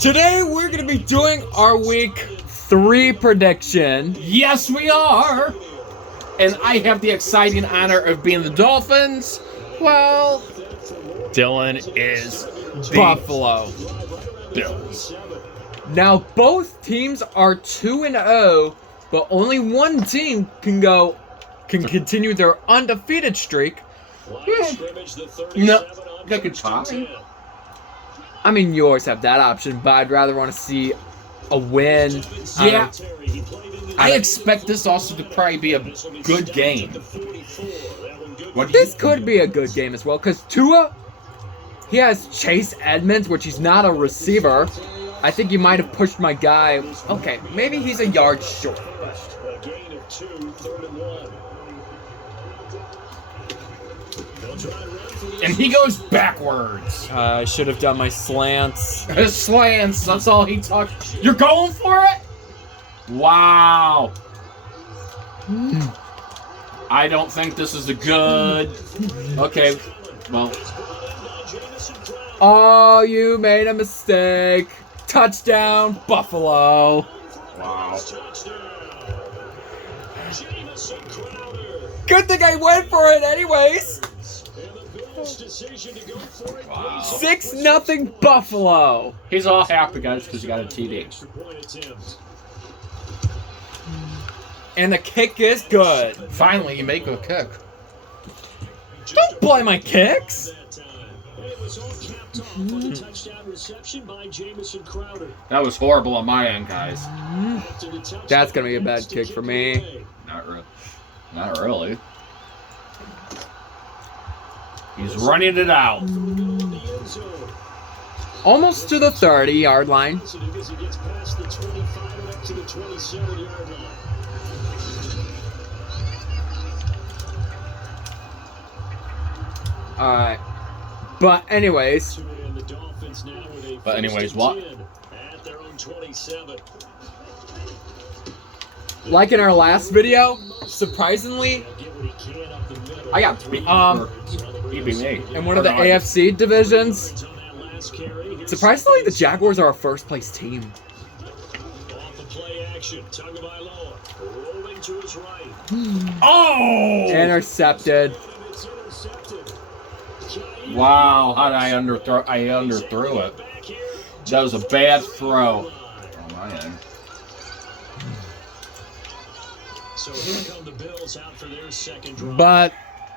Today we're going to be doing our week 3 prediction. Yes, we are. And I have the exciting honor of being the Dolphins. Well, Dylan is the Buffalo Bills. Now both teams are 2-0, but only one team can continue their undefeated streak. No, that could tie. I mean, you always have that option, but I'd rather want to see a win. Yeah. I expect this also to probably be a good game. This could be a good game as well, because Tua, he has Chase Edmonds, which he's not a receiver. I think you might have pushed my guy. Okay, maybe he's a yard short. And he goes backwards. I should have done my slants. His slants, that's all he talks. You're going for it? Wow. I don't think this is a good... Okay, well... Oh, you made a mistake. Touchdown, Buffalo. Wow. Good thing I went for it anyways. Wow. 6-0 Buffalo. He's all happy, guys, because he got a TD. And the kick is good. Finally, you make a kick. Don't blame my kicks. That was horrible on my end, guys. That's going to be a bad kick for me. Not really. Not really. He's running it out. Almost to the 30-yard line. Alright. But anyways, what? like in our last video, surprisingly, I got 3. You beat me. in one of the AFC divisions, surprisingly, the Jaguars are our first place team. Oh! Intercepted. Wow, how did I underthrow? I underthrew it. That was a bad throw on my end. So here come the Bills out for their second drive. But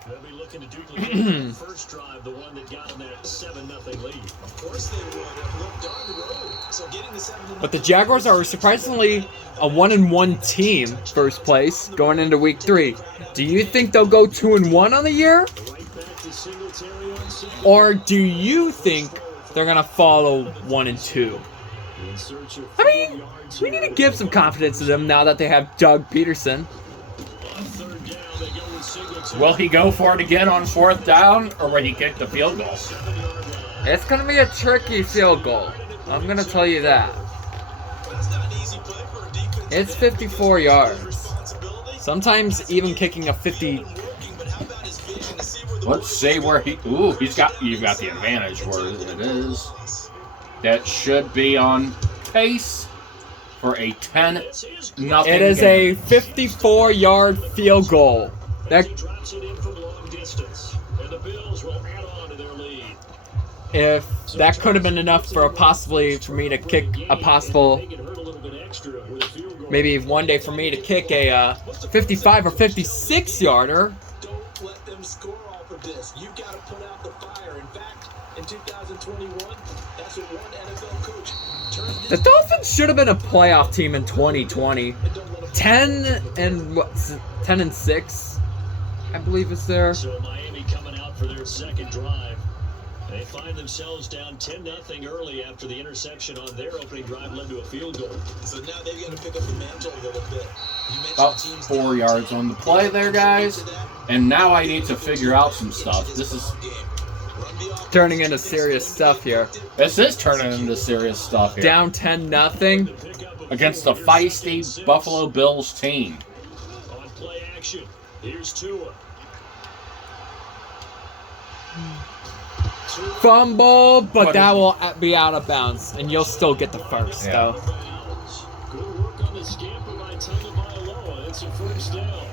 they'll be looking to duplicate the first drive, the one that got them that 7-0 lead. Of course they would have looked on the road. So getting the 7-0. But the Jaguars are surprisingly a 1-1 team, first place, going into week 3. Do you think they'll go 2-1 on the year? Or do you think they're going to follow 1-2? I mean, we need to give some confidence to them now that they have Doug Peterson. Will he go for it again on 4th down, or will he kick the field goal? It's going to be a tricky field goal. I'm going to tell you that. It's 54 yards. Sometimes even kicking a 50... Let's see where he... Ooh, you've got the advantage where it is. That should be on pace for a 10-0 It is game. a 54-yard field goal. If that could have been enough for me to kick a possible, maybe one day for me to kick a 55 or 56 yarder. Don't let them score off of this. You got to put out the fire. In fact, in 2021, that's what one NFL coach turned. The Dolphins should have been a playoff team in 2020. 10-6, I believe is there. So Miami coming out for their second drive. They find themselves down 10-0 early after the interception on their opening drive led to a field goal. So now they've got to pick up the mantle a little bit. About 4 yards on the play there, guys. And now I need to figure out some stuff. This is Turning into serious stuff here. This is turning into serious stuff here. Down 10-0. Against the feisty Buffalo Bills team. On play action, here's Tua. Fumble, but that will be out of bounds, and you'll still get the first, though. Good work on the scamper by Tagovailoa. It's a first down.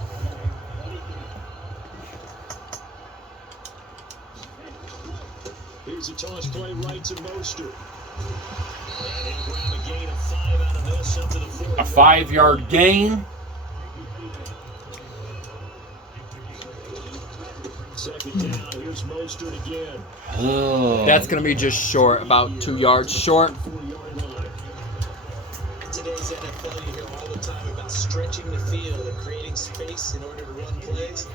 Here's a toss play right to Mostert. And he'll grab a gain of 5 out of this up to the 4. A 5-yard gain. Second down, here's Mostert again. Oh. That's going to be just short, about 2 yards short. 4-yard line. Today's NFL, you hear all the time about stretching the field and creating space in order to run plays.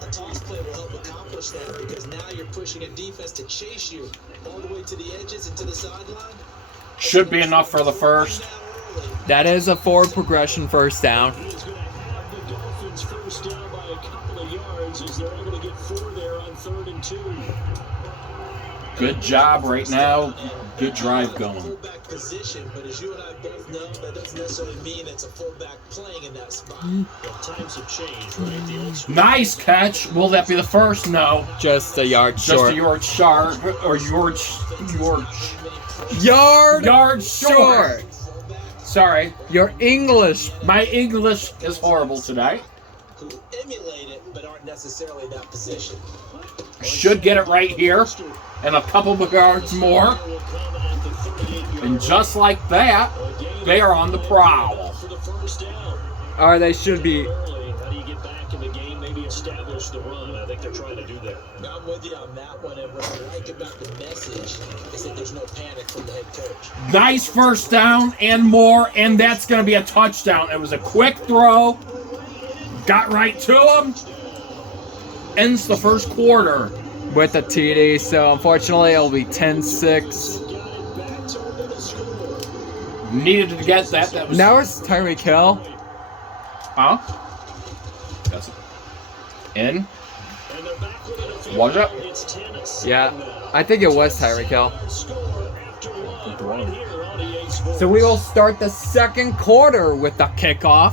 A toss play will help accomplish that because now you're pushing a defense to chase you all the way to the edges and to the sideline. Should be enough for the first. That is a forward progression first down. He's going to have the Dolphins first down by a couple of yards as they're able to get 4 there on 3rd and 2. Good job right now. Good drive going. Fullback position, but as you and I both know, that doesn't necessarily mean it's a fullback playing in that spot. Well, times have changed, right? The old school. Nice catch. Will that be the first? No. Just a yard Just short. a yard short. Or yard Yard short. Sorry. Your English. My English is horrible today. Who emulate it, but aren't necessarily in that position. Should get it right here. And a couple of yards more. And just like that, they are on the prowl. For the first down. Or they should be. Early, how do you get back in the game? Maybe establish the run. I think they're trying to do that. I'm with you on that one, and what I like about the message is that there's no panic from the head coach. Nice first down and more. And that's going to be a touchdown. It was a quick throw. Got right to him. Ends the first quarter. With a TD, so unfortunately it'll be 10-6. Needed to get that. That was. Now it's Tyreek Hill. Huh? That's it. In. Was it? Yeah, I think it was Tyreek Hill. So we will start the second quarter with the kickoff.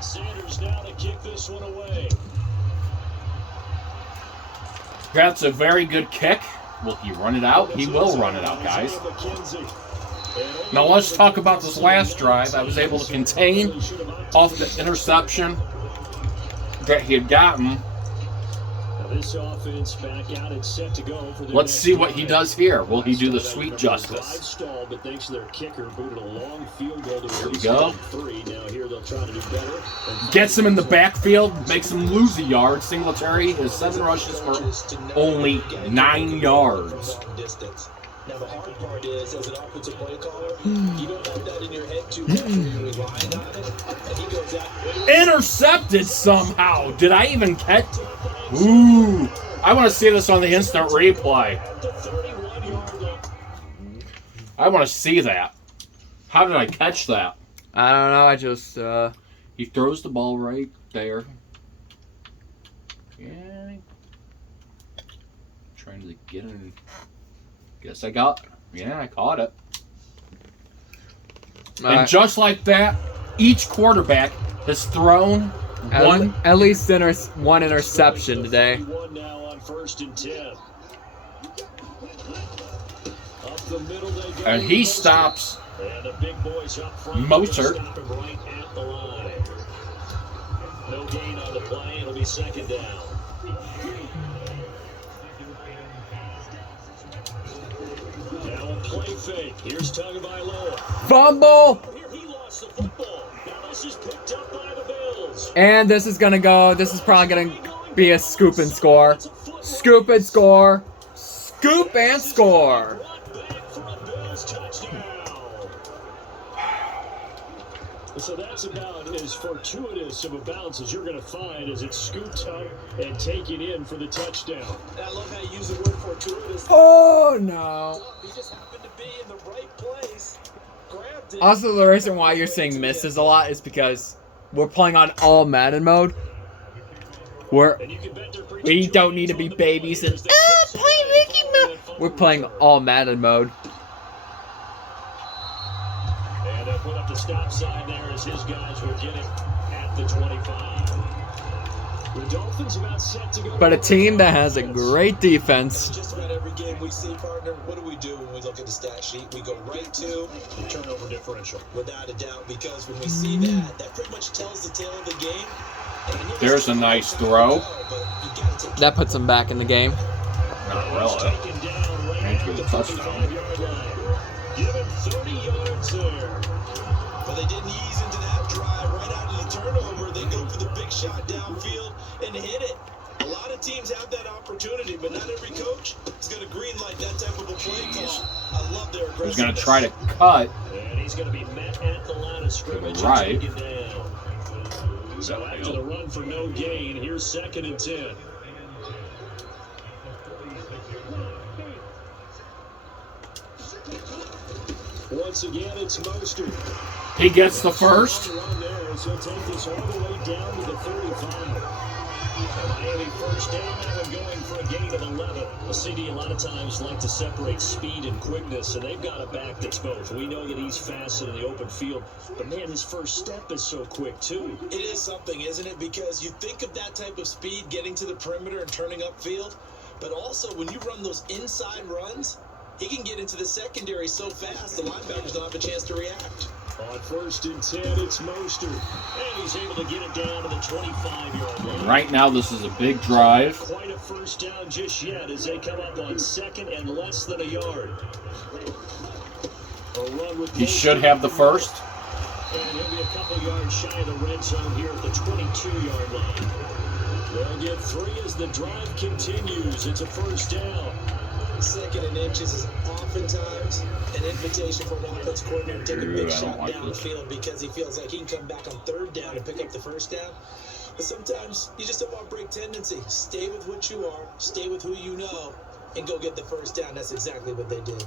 Sanders now to kick this one away. That's a very good kick. Will he run it out? He will run it out, guys. Now let's talk about this last drive. I was able to contain off the interception that he had gotten. This offense back out and set to go for the Let's see what he does here. Will he do the sweet justice? Stalled, but thanks to their kicker, booted a long field goal to Here we go. 3. Now here they'll try to do better. Gets him in the backfield, makes him lose a yard. Singletary has 7 rushes for only 9 yards. Now the hard part is, as an offensive play caller, you don't have that in your head too much. You're relying on it, and he goes out. Intercepted somehow. Did I even catch? Ooh. I want to see this on the instant replay. I want to see that. How did I catch that? I don't know, I just, He throws the ball right there. Yeah. Trying to get in. Guess I got. Yeah, I caught it. And just like that, each quarterback has thrown one. at least one interception today. Now on 1st and 10. Up the middle they go. And he stops And the big boys up front. Mostert. Stop him right at the line. No gain on the play. It'll be 2nd down. Now a play fake. Here's Tagovailoa. Fumble! Here he lost the football. Now this is picked up by the Bills. And this is probably gonna be a scoop and score. Scoop and score. Scoop and score. So that's about as fortuitous of a bounce as you're going to find as it's scooped up and taken in for the touchdown. And I love how you use the word fortuitous. Oh no. He just happened to be in the right place. Grabbed it. Also, the reason why you're seeing misses a lot is because we're playing on all Madden mode. We don't need to be babies and play Ricky Mo. We're playing all Madden mode. And they put up the stop sign there as his guys were getting at the 25. The Dolphins about set to go. But a team that has a great defense. Just about every game we see, partner, what do we do when we look at the stat sheet? We go right to Turnover differential. without a doubt, because when we see that, that pretty much tells the tale of the game. There's a nice throw. That puts them back in the game. Not really. Maybe the touchdown. Give him 30 yards there. But they didn't ease into that drive right out of the turnover. They go for the big shot downfield and hit it. A lot of teams have that opportunity, but not every coach is going to greenlight that type of a play call. I love their aggressiveness. He's going to try to cut. And he's going to be met at the line of scrimmage. To the right. And taken down. So after the run for no gain, here's 2nd and 10. Once again, it's Mostert. He gets the first. So take this all the way down to the 35. Miami first down, now going for a gain of 11. The CD a lot of times like to separate speed and quickness, and they've got a back that's both. We know that he's fast in the open field, but man, his first step is so quick too. It is something, isn't it? Because you think of that type of speed getting to the perimeter and turning upfield, but also when you run those inside runs, he can get into the secondary so fast the linebackers don't have a chance to react. On 1st and 10, it's Mostert. And he's able to get it down to the 25-yard line. Right now, this is a big drive. Quite a first down just yet as they come up on 2nd and less than a yard. A run with He should have the first. And he'll be a couple yards shy of the red zone here at the 22-yard line. They'll get 3 as the drive continues. It's a first down. 2nd and inches is oftentimes an invitation for an offense coordinator to take a big shot downfield because he feels like he can come back on 3rd down and pick up the first down. But sometimes you just don't want to break tendency. Stay with what you are, stay with who you know, and go get the first down. That's exactly what they did.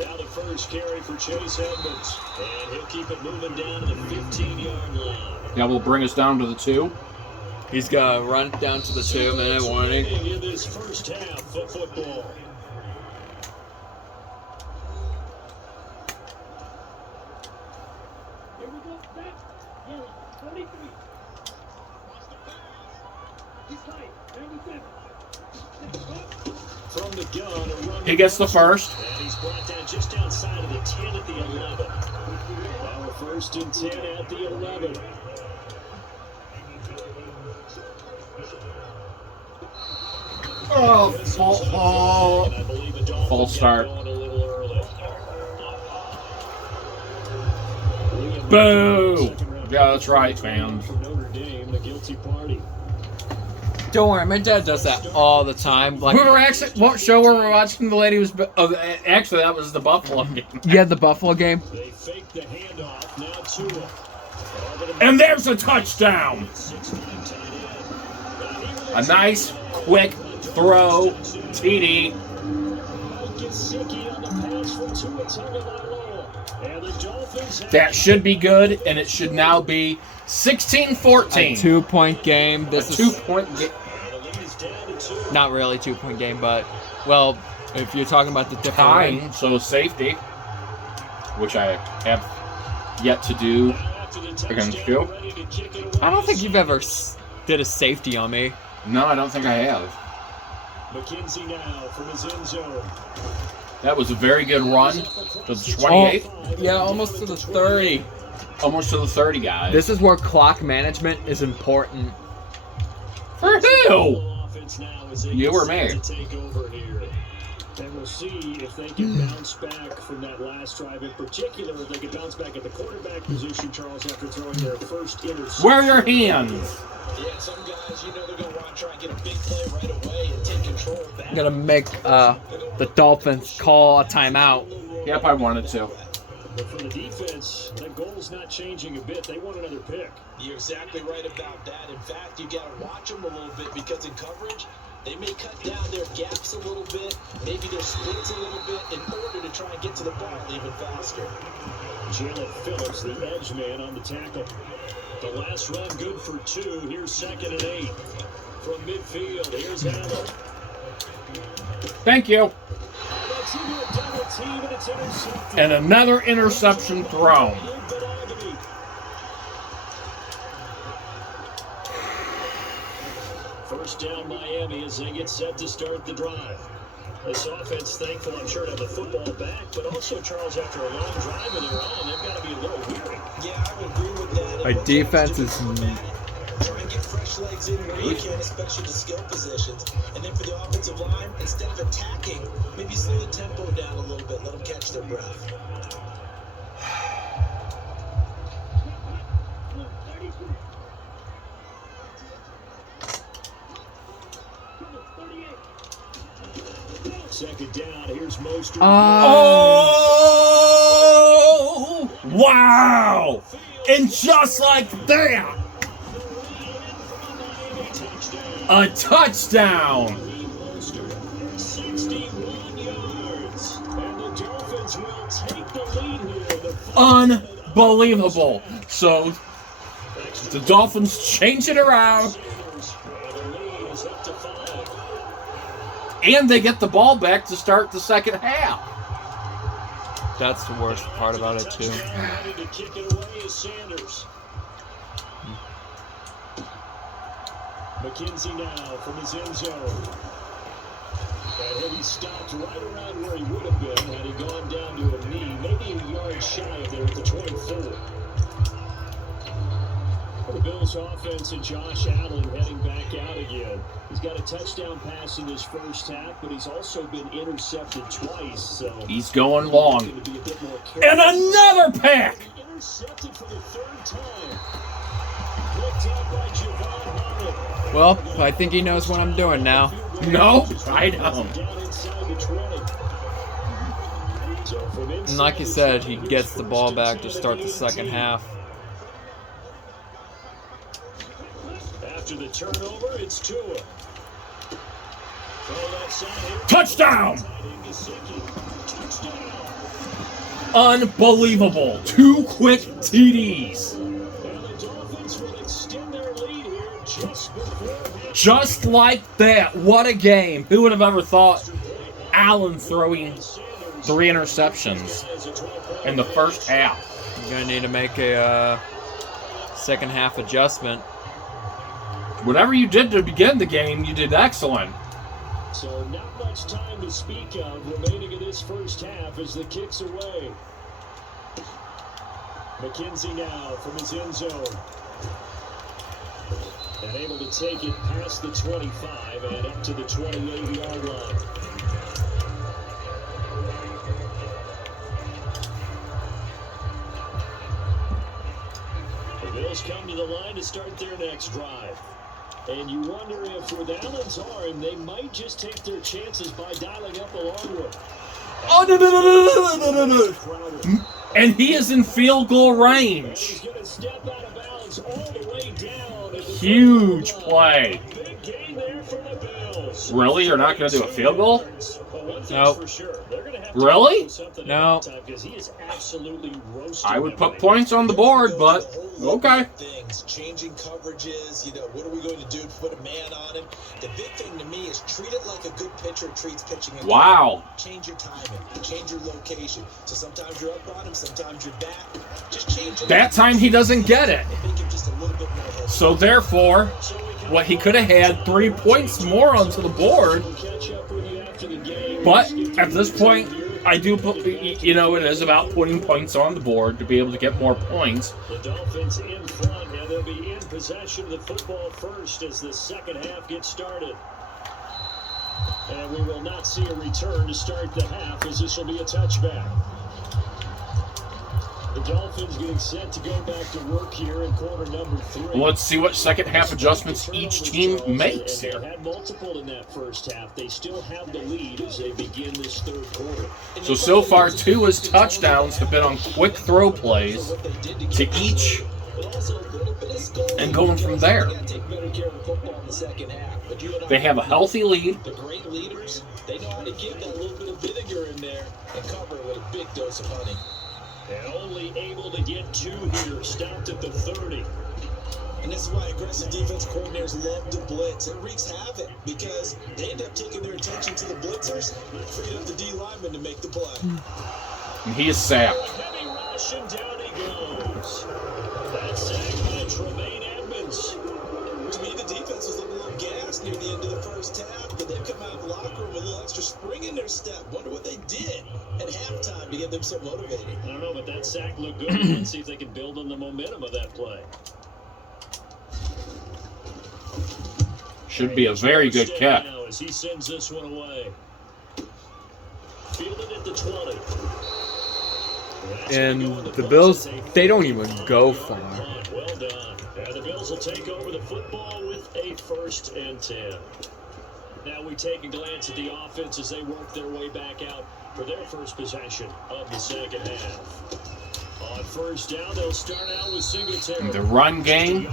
Now the first carry for Chase Edmonds. And he'll keep it moving down to the 15-yard line. That will bring us down to the 2. He's going to run down to the 2-minute warning. In this first half of football. From the gun, a run. He gets the first. And he's brought down just outside of the 10 at the 11. Now a 1st and 10 at the 11. Oh, false start. Boo! Yeah, that's right, fans. Don't worry, my dad does that all the time. Like, We were actually, what show were we watching? The lady was, actually, that was the Buffalo game. yeah, the Buffalo game. They fake the handoff. Now Tua. And there's a touchdown. A nice, quick throw, TD. That should be good, and it should now be 16-14. A 2-point game. This is 2-point game. not really 2-point game, but, well, if you're talking about the different Time, so safety, which I have yet to do against you. I don't think you've ever did a safety on me. No, I don't think I have. McKenzie now from his end zone. That was a very good run to the 28. Yeah, almost to the 30. Almost to the 30, guys. This is where clock management is important. For who? You or me? And we'll see if they can bounce back from that last drive. In particular, if they can bounce back at the quarterback position, Charles, after throwing their first interception. Where are your hands? Yeah, some guys, you know, they're going to want to try and get a big play right away and take control back. I'm going to make the Dolphins call a timeout. Yep, I wanted to. But for the defense, that goal's not changing a bit. They want another pick. You're exactly right about that. In fact, you got to watch them a little bit because in coverage, they may cut down their gaps a little bit, maybe their splits a little bit in order to try and get to the ball even faster. Jalen Phillips, the edge man on the tackle. The last run good for 2. Here's 2nd and 8. From midfield, here's Allen. Thank you. And another interception thrown. first down Miami as they get set to start the drive. This offense thankful, I'm sure, to have the football back, but also, Charles, after a long drive of their own, they've got to be a little weary. Yeah, I would agree with that. My defense is... Try and get fresh legs in where you can, especially the skill positions. And then for the offensive line, instead of attacking, maybe slow the tempo down a little bit, let them catch their breath. Second down, here's Mostert. Oh! Wow! And just like that, a touchdown! 61 yards. And the Dolphins will take the lead here. Unbelievable. So, the Dolphins change it around. And they get the ball back to start the second half. That's the worst part about it, too. McKenzie now from his end zone. And he stopped right around where he would have been had he gone down to a knee, maybe a yard shy of there at the 24. The Bills offense and Josh Allen heading back out again. He's got a touchdown pass in his first half, but he's also been intercepted twice. So he's going long. And another pack! Intercepted for the third time. Picked up by Javon Holland. Well, I think he knows what I'm doing now. No, I don't. Down inside the 20. So from And like you said, he gets the ball back to start the second half. After the turnover, it's Tua. Touchdown! Unbelievable. 2 quick TDs. Just like that. What a game. Who would have ever thought Allen throwing 3 interceptions in the first half? I'm going to need to make a second half adjustment. Whatever you did to begin the game, you did excellent. So not much time to speak of remaining in this first half as the kick's away. McKenzie now from his end zone. And able to take it past the 25 and up to the 28-yard line. The Bills come to the line to start their next drive. And you wonder if with Allen's arm, they might just take their chances by dialing up a long one. Oh, no. And he is in field goal range. He's going to step out of bounds all the way down. Huge play. Big game there for the Bills. Really? You're not going to do a field goal? Nope. For sure. They're going to have Really? No. Because he is absolutely roasting. I would put points on the board, but okay. Things, changing coverages, what are we going to do to put a man on him? The big thing to me is treat it like a good pitcher treats pitching. Wow. Change your timing, change your location. So sometimes you're up on him, sometimes you're back. Just change it. That time he doesn't get it. Make him just a little bit more hesitant. So therefore, what he could have had 3 points more onto the board. But at this point, I do put, it is about putting points on the board to be able to get more points. The Dolphins in front, and they'll be in possession of the football first as the second half gets started. And we will not see a return to start the half as this will be a touchback. The Dolphins getting set to go back to work here in quarter number 3. Let's see what second half adjustments each team makes here. They had multiple in that first half. They still have the lead as they begin this third quarter. So far, 2 his touchdowns have been on quick throw plays to each and going from there. They have a healthy lead. The great leaders, they know how to give that little bit of vinegar in there and cover it with a big dose of honey. And only able to get 2 here, stopped at the 30. And this is why aggressive defense coordinators love to blitz. It wreaks havoc because they end up taking their attention to the blitzers, freeing up the D lineman to make the play. And he is sacked. Heavy rush and down he goes. That's sacked by Tremaine Edmonds. To me, the defense was a little gassed near the first half, but they've come out of the locker room with a little extra spring in their step. Wonder what they did at halftime to get them so motivated. I don't know, but that sack looked good. Let's see if they can build on the momentum of that play. Should be a very good kick. Now as he sends this one away. Fielded at the 20. And the Bills, they don't even go far. Well done. And the Bills will take over the football with a 1st and 10. Now we take a glance at the offense as they work their way back out for their first possession of the second half. On first down, they'll start out with Singletary. The run game.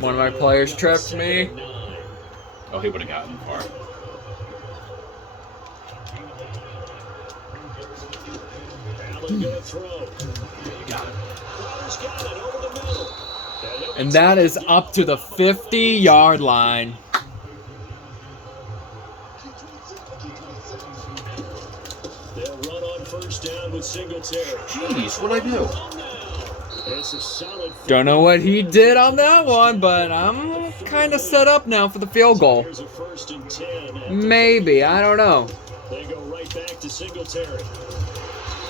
One of my players tripped me. Oh, he would have gotten far. Allen gonna throw. Got it. Crowder's got it over the middle. And that is up to the 50-yard line. They'll run on first down with Singletary. Jeez, what'd I do? It's a solid. Don't know what he did on that one, but I'm kind of set up now for the field goal. Here's a 1st and 10. Maybe, I don't know. They go right back to Singletary.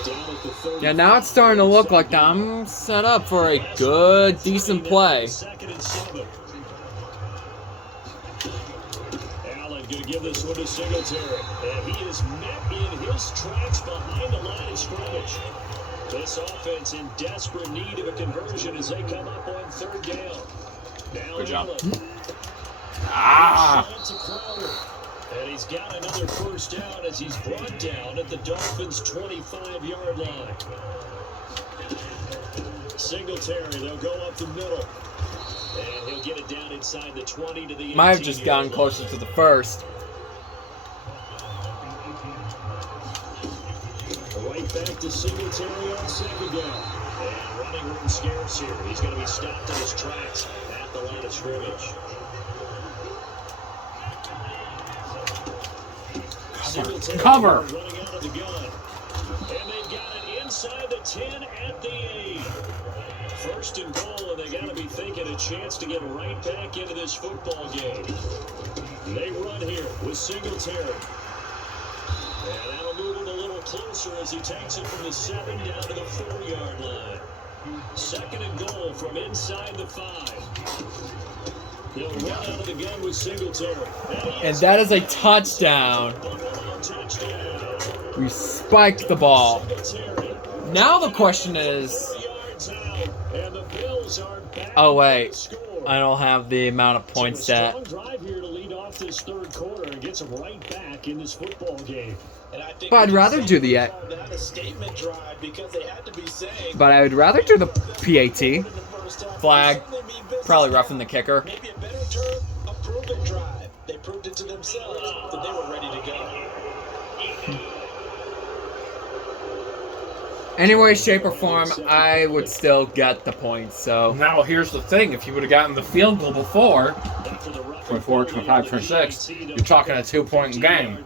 Down at the 30. Yeah, now it's starting to look like I'm set up for a good, decent play. 2nd and 7. Allen gonna give this one to Singletary. And he is met in his tracks behind the line of scrimmage. This offense in desperate need of a conversion as they come up on 3rd down. Now Good job. Allen. Ah! To Crowder. And he's got another 1st down as he's brought down at the Dolphins' 25-yard line. Singletary, they'll go up the middle. And he'll get it down inside the 20 to the Might have just gotten closer to the 1st. Right back to Singletary on 2nd down. And running room scarce here. He's going to be stopped in his tracks at the line of scrimmage. Cover. Running out of the gun. And they got it inside the 10 at the 8. 1st and goal, and they got to be thinking a chance to get right back into this football game. They run here with Singletary. And that'll move him a little closer as he takes it from the 7 down to the 4-yard line. 2nd and goal from inside the 5. He'll run out of the gun with Singletary. And that is a touchdown. We spiked the ball. Now the question is... Oh, wait. I don't have the amount of points stat. Strong drive here to lead off this 3rd quarter and gets him right back in this football game. But I'd rather do the... But I would rather do the PAT. Flag. Probably roughing the kicker. Maybe a better term, a prove-it drive. They proved it to themselves that they were ready to go. Any way, shape, or form, I would still get the points, so... Now, here's the thing. If you would have gotten the field goal before, 24, 25, 26, you're talking a 2-point game.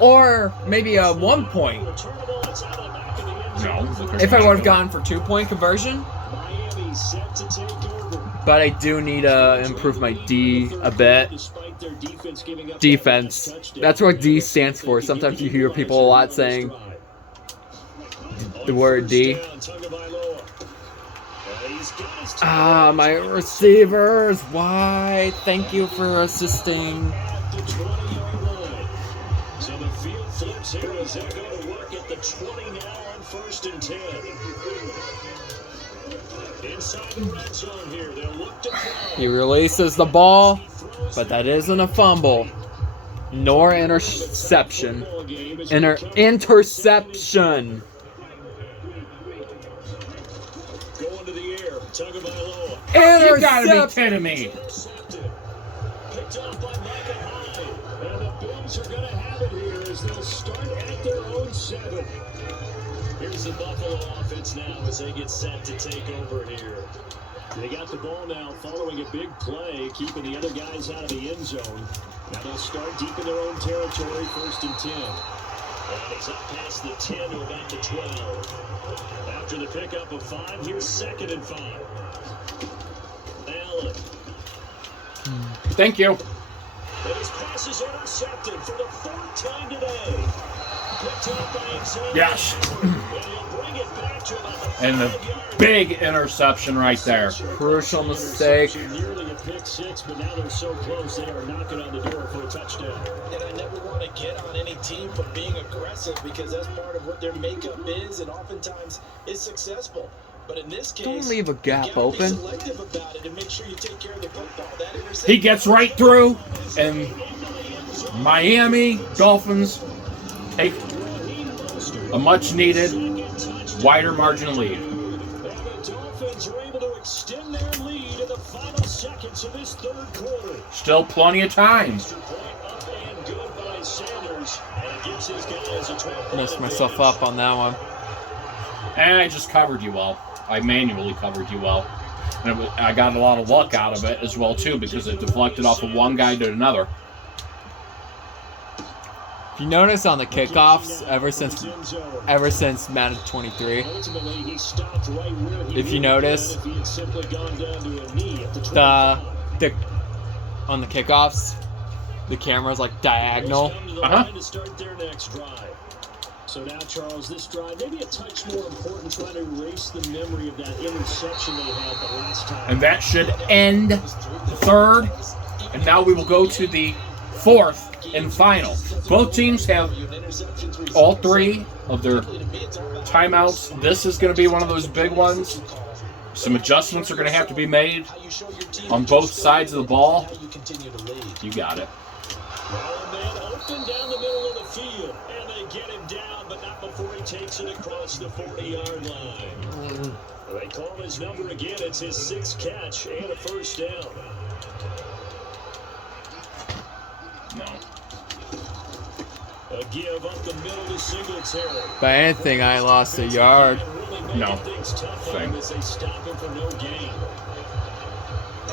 Or maybe a 1 point. No. If I would have gone for 2-point conversion. But I do need to improve my D a bit. Defense. That's what D stands for. Sometimes you hear people a lot saying the word D. Ah, my receivers. Why? Thank you for assisting. So the field flips here as they go to work at the 20 now on 1st and 10. Inside the red zone here, they'll look to throw. He releases the ball, but that isn't a fumble, nor interception. Interception. Going to the air, Tagovailoa. You gotta be kidding me. Picked up by Micah Hyde. And the Bills are going to have it here as they'll start at their own 7. Here's the Buffalo offense now as they get set to take over here. They got the ball now following a big play, keeping the other guys out of the end zone. Now they'll start deep in their own territory, 1st and 10. And it's up past the 10 to about the 12. After the pickup of 5, here's 2nd and 5. Allen. Thank you. And his pass is intercepted for the 4th time today. Picked up by Xavier. Yes. And he'll bring it back to about the And the 5-yard big interception right there. Crucial mistake. Nearly a pick six, but now they're so close they are knocking on the door for a touchdown. And I never want to get on any team for being aggressive because that's part of what their makeup is, and oftentimes it's successful. But in this case, Don't leave a gap you gotta open. Be selective about it and make sure you take care of the football. That He interception- gets right through, and Miami Dolphins take a much-needed wider margin lead. And the Dolphins are able to extend their lead in the final seconds of this 3rd quarter. Still plenty of time. Extra point up and good by Sanders, and it gives his guys a 12-point Messed myself advantage. up on that one. And I just covered you well. I manually covered you well. And I got a lot of luck out of it as well, too, because it deflected off of one guy to another. If you notice on the kickoffs, ever since Madden 23, Ultimately, he stopped right where he if you would have notice, been if he had simply gone down to a knee at the 25. the on the kickoffs, the camera's like diagonal. Come to the Uh-huh. line to start their next drive. So now, Charles, this drive maybe a touch more important, trying to erase the memory of that interception they had the last time. And that should end the 3rd. And now we will go to the 4th and final. Both teams have all 3 of their timeouts. This is going to be one of those big ones. Some adjustments are going to have to be made on both sides of the ball. You got it. Now a man open down the middle of the field, and they get him down, but not before he takes it across the 40-yard line. They call his number again. It's his 6th catch and a 1st down. No. A give up the middle to Singletary. By anything, I lost a yard. No. Things tough on Same. him as they stop him for no gain.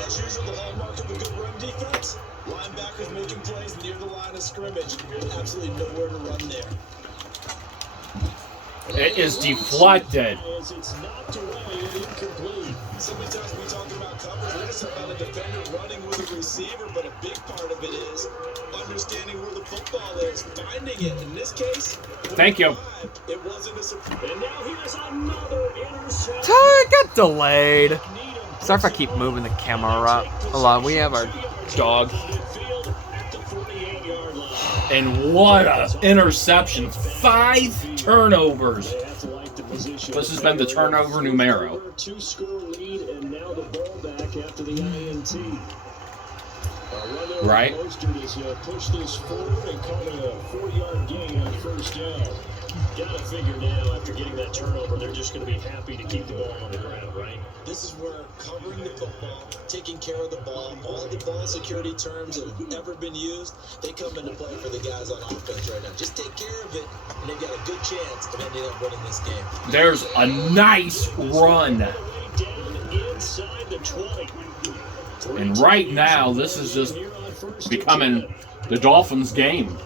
As usual, the hallmark of a good run defense. Linebackers making plays near the line of scrimmage. Absolutely nowhere to run there. It is deflected. As it's knocked away and incomplete. So many times we talk about coverage, we're just talking about a defender running with a receiver, but a big part of it is understanding where the football is, finding it. In this case, Thank you. it wasn't a surprise. And now here's another interception. It got delayed. Sorry if I keep moving the camera up a lot. We have our dog. And what a interception. 5 turnovers. This has been the turnover numero. 2-score lead, and now the ball back after the INT. Right. Mostert has pushed this forward and caught a 4-yard gain on 1st down. Gotta figure now, after getting that turnover, they're just going to be happy to keep the ball on the ground, right? This is where covering the football, taking care of the ball, all the ball security terms that have ever been used, they come into play for the guys on offense right now. Just take care of it, and they've got a good chance of ending up winning this game. There's a nice run. Down inside the 20. And right now, this is just becoming the Dolphins' game.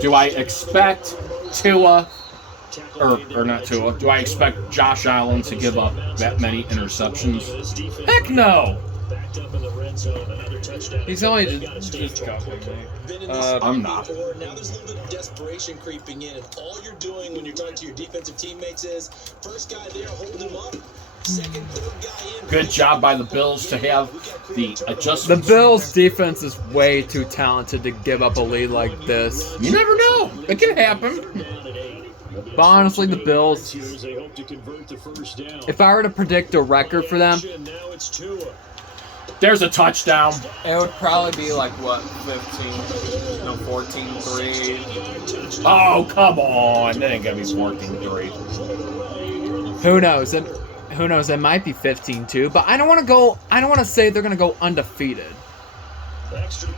Do I expect Tua, or not Tua, do I expect Josh Allen to give up that many interceptions? Heck no! He's only just covering me. Been in this I'm game not. before. Now there's a little bit of desperation creeping in, and all you're doing when you're talking to your defensive teammates is first guy there, hold him up. Second, third guy in. Good job by the Bills to have the The adjustments. Bills' defense is way too talented to give up a lead like this. You never know. It can happen. But honestly, the Bills, if I were to predict a record for them, There's a touchdown. it would probably be like, what, 15, no, 14-3. Oh, come on. That ain't going to be 14-3. Who knows? Who knows? It might be 15-2, but I don't want to say they're going to go undefeated.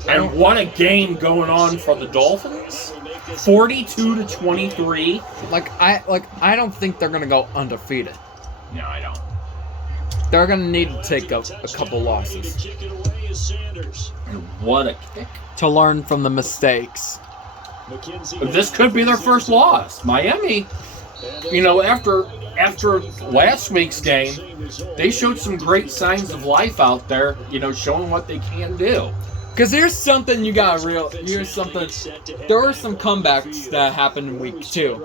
And what a game going on for the Dolphins. 42-23. I don't think they're going to go undefeated. No, I don't. They're going to need to take a couple losses And what a kick. to learn from the mistakes. But this could be their first loss. Miami, you know, after last week's game, they showed some great signs of life out there, you know, showing what they can do. Because here's something you got real. Here's something. There were some comebacks that happened in week 2.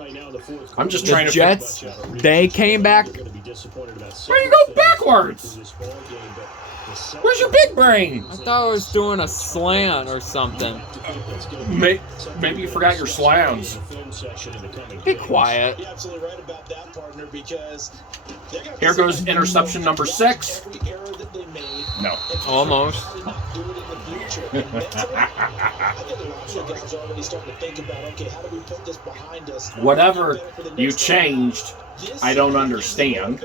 I'm just The trying to. Jets, they came back. Where you go backwards? Where's your big brain? I thought I was doing a slant or something. Maybe you forgot your slams. Be quiet. You're absolutely right about that, partner, because they're gonna Here goes interception number 6. every error that they made. No. Almost. Probably not do it in the future. And mentally, I think a lot of guys are already starting to think about, okay, how do we put this behind us? Whatever you changed, I don't understand.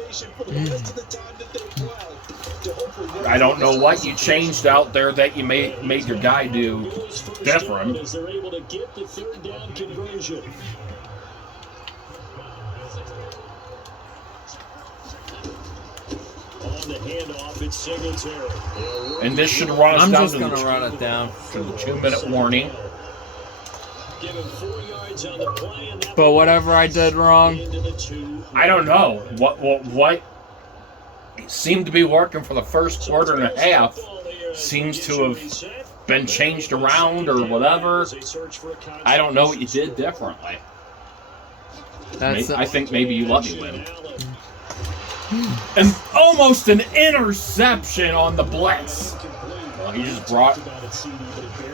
I don't know what you changed out there that you made your guy do different. As they're able to get the third down conversion. On the handoff, it's Singletary. And this should run us I'm down just to gonna the run it down. 2-minute warning. Give him 4 yards on the play, and that But whatever I did wrong, into the 2. I don't know what seemed to be working for the first quarter and a half seems to have been changed around or whatever. I don't know what you did differently. that's I think maybe you let me win. And almost an interception on the blitz. Well, he just brought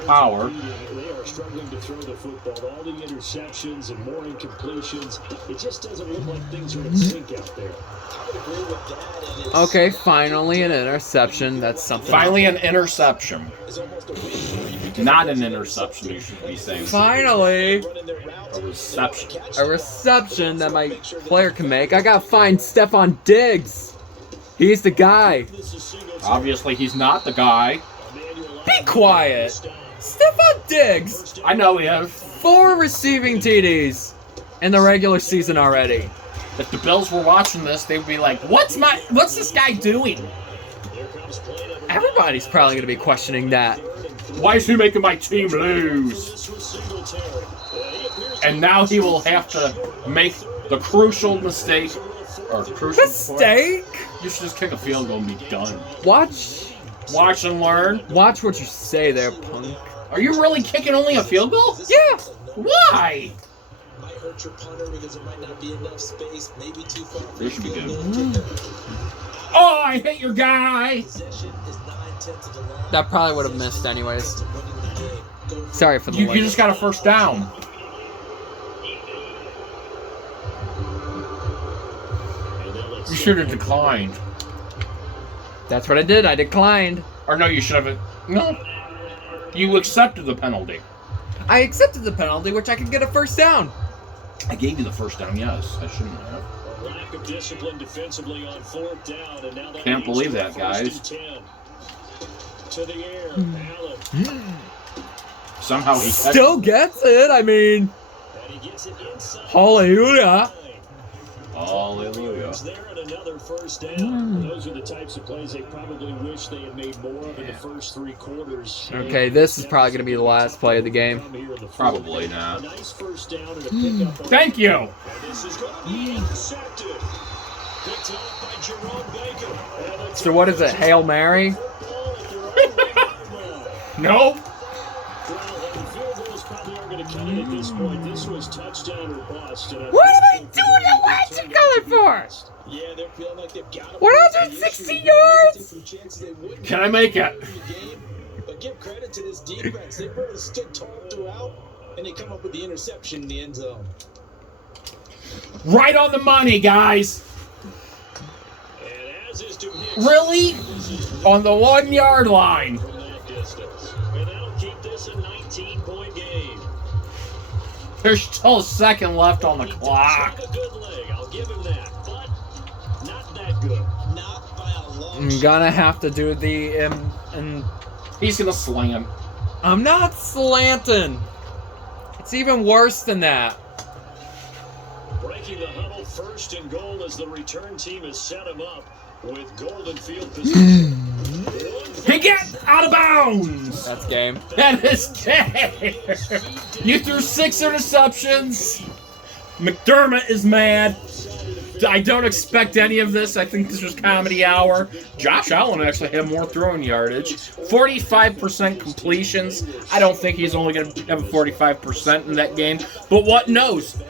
power. They are struggling to throw the football. All the interceptions and more incompletions. It just doesn't look like things are in sync out there. I would agree with that. And it's, okay. Finally, an interception. That's something. Finally, an interception. it's almost a win. Not an interception, you should be saying. Finally, Running their routes, A reception. a reception that my player can make. I gotta find Stephon Diggs. He's the guy. Obviously, he's not the guy. Be quiet. Stephon Diggs. I know he has. 4 receiving TDs in the regular season already. If the Bills were watching this, they would be like, what's this guy doing? Everybody's probably gonna be questioning that. Why is he making my team lose? And now he will have to make the crucial mistake. Or crucial Mistake. You should just kick a field goal and be done. Watch Watch and learn. what you say there, punk. Are you really kicking only a field goal? Yeah. Why? might hurt your punter because there might not be enough space, maybe too far. They should be good. Kicker. Oh, I hit your guy. Possession is 9/10 of the line. That probably would have missed anyways. To winning the game. Go for Sorry for the You late. just got a first down. You should have declined. That's what I did. I declined. Or no, you should have. No. You accepted the penalty. I accepted the penalty, which I could get a first down. I gave you the first down, yes. I shouldn't have. A lack of discipline defensively on 4th down, and now that Can't leads believe to that, 1st guys. and 10. To the air, Allen. Somehow he Still gets it. I mean, And he gets it inside. hallelujah. Hallelujah. It's there and another first down. Those are the types of plays they probably wish they had made more of in the first 3 quarters. Okay, this is probably going to be the last play of the game. Probably not. A nice first down and a pickup on Thank you. And this is going to be intercepted. Picked off by Jerome Baker. And the So what is it, Hail Mary? football at their own red line. Nope. Well, and field goals probably aren't going to cut it at this point. This was touchdown or bust. And What am I doing the Watson color for? Yeah, they're feeling like they've got 160 yards? Can I make it? But give credit to this defense. They really stood tall throughout, and they come up with the interception in the end zone. Right on the money, guys. And as is to Hicks Really? On the 1 yard line. from that distance. And that'll keep this a 19-point game. There's still a second left on the He does clock. have a good leg, I'll give him that. But not that good. Not by a long I'm gonna have to do the and He's gonna slam. I'm not slanting. It's even worse than that. Breaking the huddle, 1st and goal as the return team has set him up with golden field position. He gets out of bounds. That's game. That is game. You threw 6 interceptions. McDermott is mad. I don't expect any of this. I think this was comedy hour. Josh Allen actually had more throwing yardage. 45% completions. I don't think he's only going to have a 45% in that game. But what knows?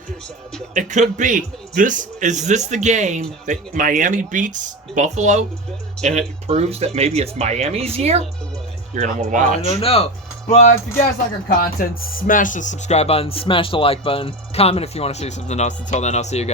It could be. Is this the game that Miami beats Buffalo? And it proves that maybe it's Miami's year? You're going to want to watch. I don't know. But if you guys like our content, smash the subscribe button, smash the like button, comment if you want to see something else. Until then, I'll see you guys.